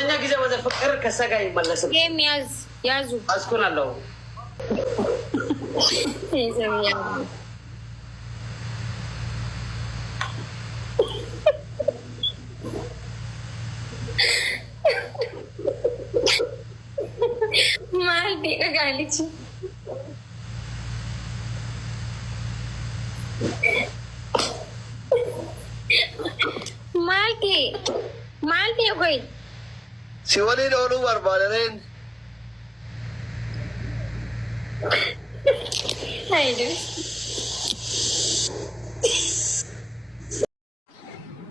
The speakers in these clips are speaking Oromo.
እኛ ጊዜ ወደ ፍቅር ከሰጋ ይመለስም ያዙ አስኩናለሁ ማልዲ ጋሊች ማልዲ ቆይ ሲወሊ ዶሉ ባርባለኔን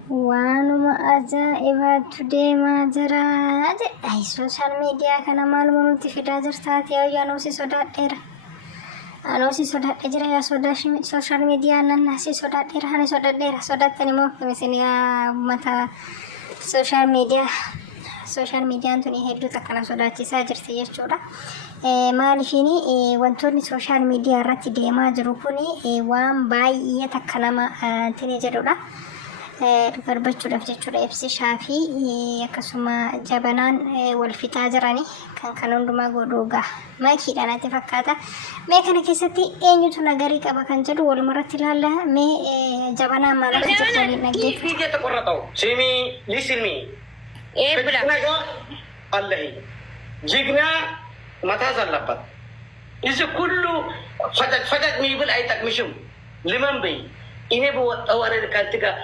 waanuma ajaa'ibaatu deemaa jira. Sooshaal miidiyaa kana maal nutti fidaa jirtaati? Yaa'u anoo si sodaadhe jira. Yaa sooshaal miidiyaa nan si sodaadheera. Ani sodaadheera. Sodaattan immoo isin uummata sooshaal miidiyaan tuni hedduutu akkana sodaachisaa jirti jechuudha. Maaliifini wantoonni sooshaal miidiyaa irratti deemaa jiru kuni waan baay'ee takka nama tini jedhudha. Garbachuudhaaf jechuudha ibsi shaafii akkasuma jabanaan wal fixaa jiranii kan hundumaa godhuugaa makiidhaan ati fakkaata. Mee kana keessatti eenyutu nagarii qaba kan jedhu walumarratti ilaalla. Mee jabanaan maal akka jirtu waliin dhaggeeffatu. ፊት የተቆረጠው ሲሚ ሊስልሚ ነገ አለህ ጅግና መታዝ አለበት። እዚህ ሁሉ ፈቀቅ ሚብል አይጠቅምሽም። ልመን በይ እኔ በወጣው አረ ካንተ ጋር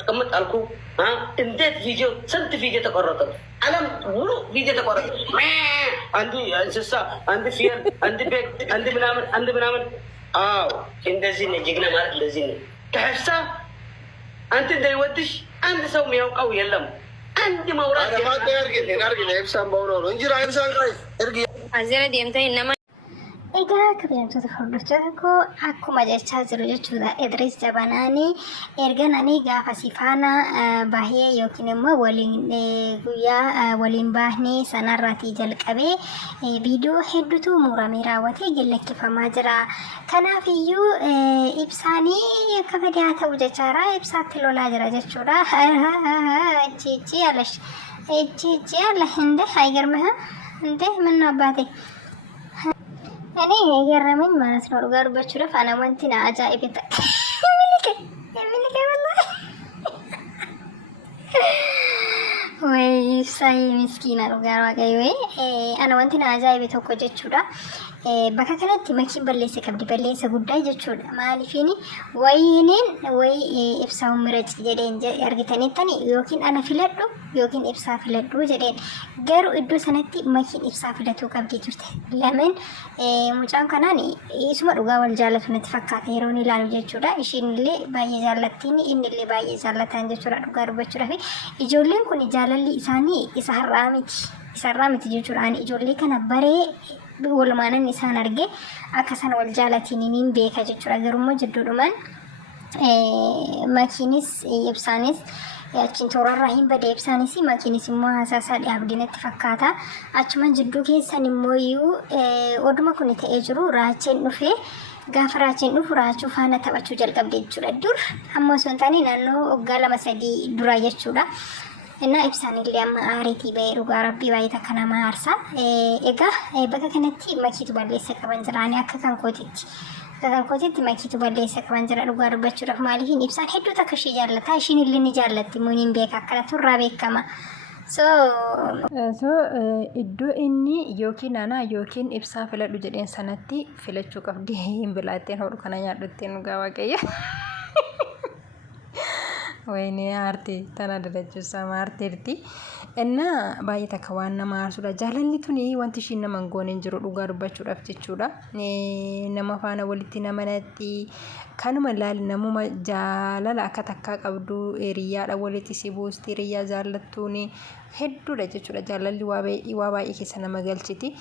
ተቀምጥ አልኩ። እንዴት ቪዲዮ ስንት ቪዲዮ ተቆረጠ? ዓለም ሙሉ ቪዲዮ ተቆረጠ። አንዱ እንስሳ፣ አንዱ ፍየል፣ አንዱ ቤት፣ አንዱ ምናምን። አዎ እንደዚህ ነው ጀግና ማለት እንደዚህ ነው። ከህሳ አንተ እንዳይወድሽ አንድ ሰው የሚያውቀው የለም። አንድ ማውራት ያርግ ኤብሳን ባውሮ ነው እንጂ ራይብሳን ጋር እርግ አዘረ ዲምታይ ነማ Egaa kabajamtoota hordoftoota koo akkuma jechaa jiru jechuudha. Idris Jabanaanii erga nani gaafa sifaana bahee yookiin immoo guyyaa waliin bahnee sanarraatii jalqabee viidiyoo hedduutu muramee raawwatee gallakkifamaa jira. Kanaafiyyuu ibsaanii akka fedhe haa ta'u jechaadha. Ibsaatti lolaa jira jechuudha. Ichi ala hinde haygarmaha hinde manna abbaate. እኔ የገረመኝ ማለት ነው ጋር በችረፍ አናማንቲና አጃኢብ የሚልከ ወይ ሳይ ምስኪና ጋር ዋጋይ ወይ አናማንቲና አጃኢብ ተቆጀቹዳ bakka kanatti makiin balleessa qabdi balleessa guddaa jechuudha. Maaliifini wayiniin way ibsaa umirachi jedheen argitanittani yookiin ana filadhu yookiin ibsaa filadhu jedheen garuu iddoo sanatti makiin ibsaa filatuu qabdi turte. Lamin mucaan kanaan isuma dhugaa wal jaallatu natti fakkaata yeroo ni ilaalu jechuudha. Ishiin illee baay'ee jaallattiin inni illee baay'ee jaallatan jechuudha dhugaa dubbachuudhaaf. Ijoolleen kun jaalalli isaanii isa har'aa miti jechuudha. Ani ijoollee kana baree walumaan isaan arge akka san wal jaalatiin niin beeka jechuudha. Garuu jidduudhumaan makiinis ibsaanis achiin toorarraa hin bade ibsaanis makiinis immoo haasasaa dhaabdinatti fakkaata. Achumaan jidduu keessan immoo oduma kun ta'ee jiru raacheen dhufee gaafa raacheen dhufu raachuu faana taphachuu jalqabde jechuudha. Dur ammoo osoo hin taane naannoo waggaa 2-3 dura jechuudha. እና ibsaan illee amma aariitii bahee dhugaa rabbii baay'ee takka nama aarsa. Egaa bakka kanatti makiitu balleessa qaban jira. Ani akka kan kootitti makiitu balleessa qaban jira dhugaa dubbachuudhaaf. Maaliifin ibsaan hedduu takka ishee jaallata. Ishiin illee ni jaallatti immoo ni beeka akkana turraa beekama. So iddoo inni yookiin ana yookiin ibsaa filadhu jedheen sanatti filachuu qabdi hin bilaatteen hodhu kana nyaadhutteen dhugaa waaqayyo. Wayne aartii tana dadachuu sama aarteerti. Enna baay'ee takka waan nama aarsuudha. Jaalalli tuni wanti ishiin nama hin goone hin jiru dhugaa dubbachuudhaaf jechuudha. Nama faana walitti namanatti kanuma ilaali namuma jaalala akka takkaa qabdu hiriyaadha walitti si buusti hiriyaa jaallattuun hedduudha jechuudha. Jaalalli waa baay'ee keessa nama galchiti.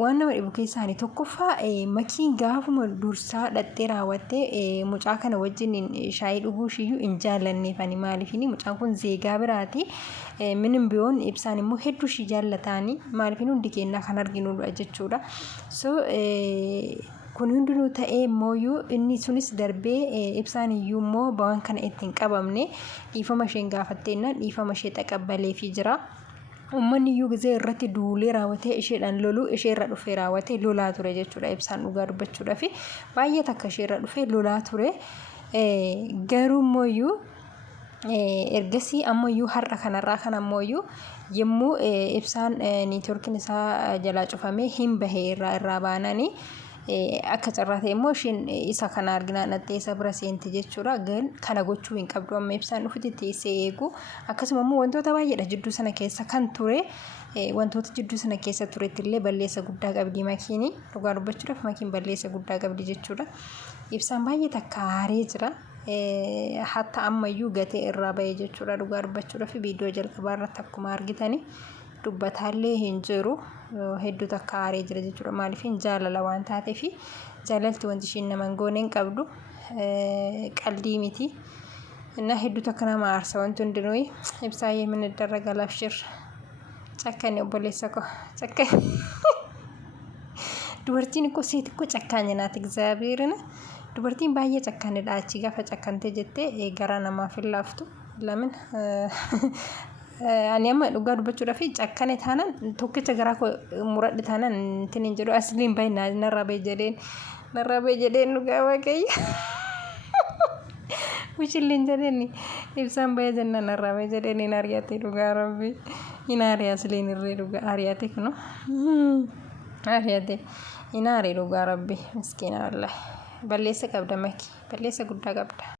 Waan nama dhibu keessaani tokkoffaa makiin gaafuma dursaa dhattee raawwattee mucaa kana wajjin shaayii dhuguu shiyyuu hin jaallanneefani. Maaliifini mucaan kun zeegaa biraati. Minim biyoon ibsaan immoo hedduu shi jaallataani. Maaliifini hundi keenyaa kan arginudha jechuudha. So kun hundinuu ta'ee mooyyuu inni sunis darbee ibsaan iyyuu immoo bawaan kana ittiin qabamne dhiifama isheen gaafatteenna dhiifama ishee taqabbaleefii jira. ummanni iyyuu gizee irratti duulee raawwatee isheedhaan loluu ishee irra dhufee raawwatee lolaa ture jechuudha. Ibsaan dhugaa dubbachuudhaaf baay'ee takka ishee irra dhufee lolaa ture. Garuu immoo ergasii ammayyuu har'a kanarraa kan ammayyuu yommuu ibsaan niitoorkiin isaa jalaa cufamee hin bahee irraa baananii akka carraa ta'e immoo ishiin isa kana arginaa dhattee isa bira seente jechuudha. Kana gochuu hin qabdu amma ibsaan dhufutti teessee eegu. Akkasuma immoo wantoota baay'eedha jidduu sana keessa kan ture. Wantoota jidduu sana keessa turetti illee balleessa guddaa qabdi makiinii. Dhugaa dubbachuudhaaf makiin balleessa guddaa qabdi jechuudha. Ibsaan baay'ee takka aaree jira. Hatta ammayyuu gatee irraa bahee jechuudha. Dhugaa dubbachuudhaaf viidiyoo jalqabaa irratti akkuma argitanii dubbataallee hin jiru. Hedduu takka aaree jira jechuudha. Maaliif jaalala waan taateef jaalalti wanti ishiin nama hin goone hin qabdu. Qaldii miti. እና hedduu takka nama aarsa wanti hundinuu ibsaayee min darraga labshir. Cakkanii obboleessa koo cakkanii. Dubartiin koo seeti koo cakkaanya naati Egzaabeerina. Dubartiin baay'ee cakkanidha. Achi gaafa cakkantee jettee garaa namaaf hin laaftu. Lamin ani amma dhugaa dubbachuudhaaf cakkane taanaan tokkicha garaa koo muradhe taanaan intin hin jedhu asliin baay'inaa narraa ba'e jedheen dhugaa waaqayyo. Wishilleen jedheen ibsaan ba'ee jennaan narraa ba'e jedheen hin ari'ate dhugaa rabbi. Hin ari'aa asliin irree dhugaa ari'ate kuno. Ari'ate hin ari'e dhugaa rabbi miskiina wallahi. Balleessa qabda maki balleessa guddaa qabda.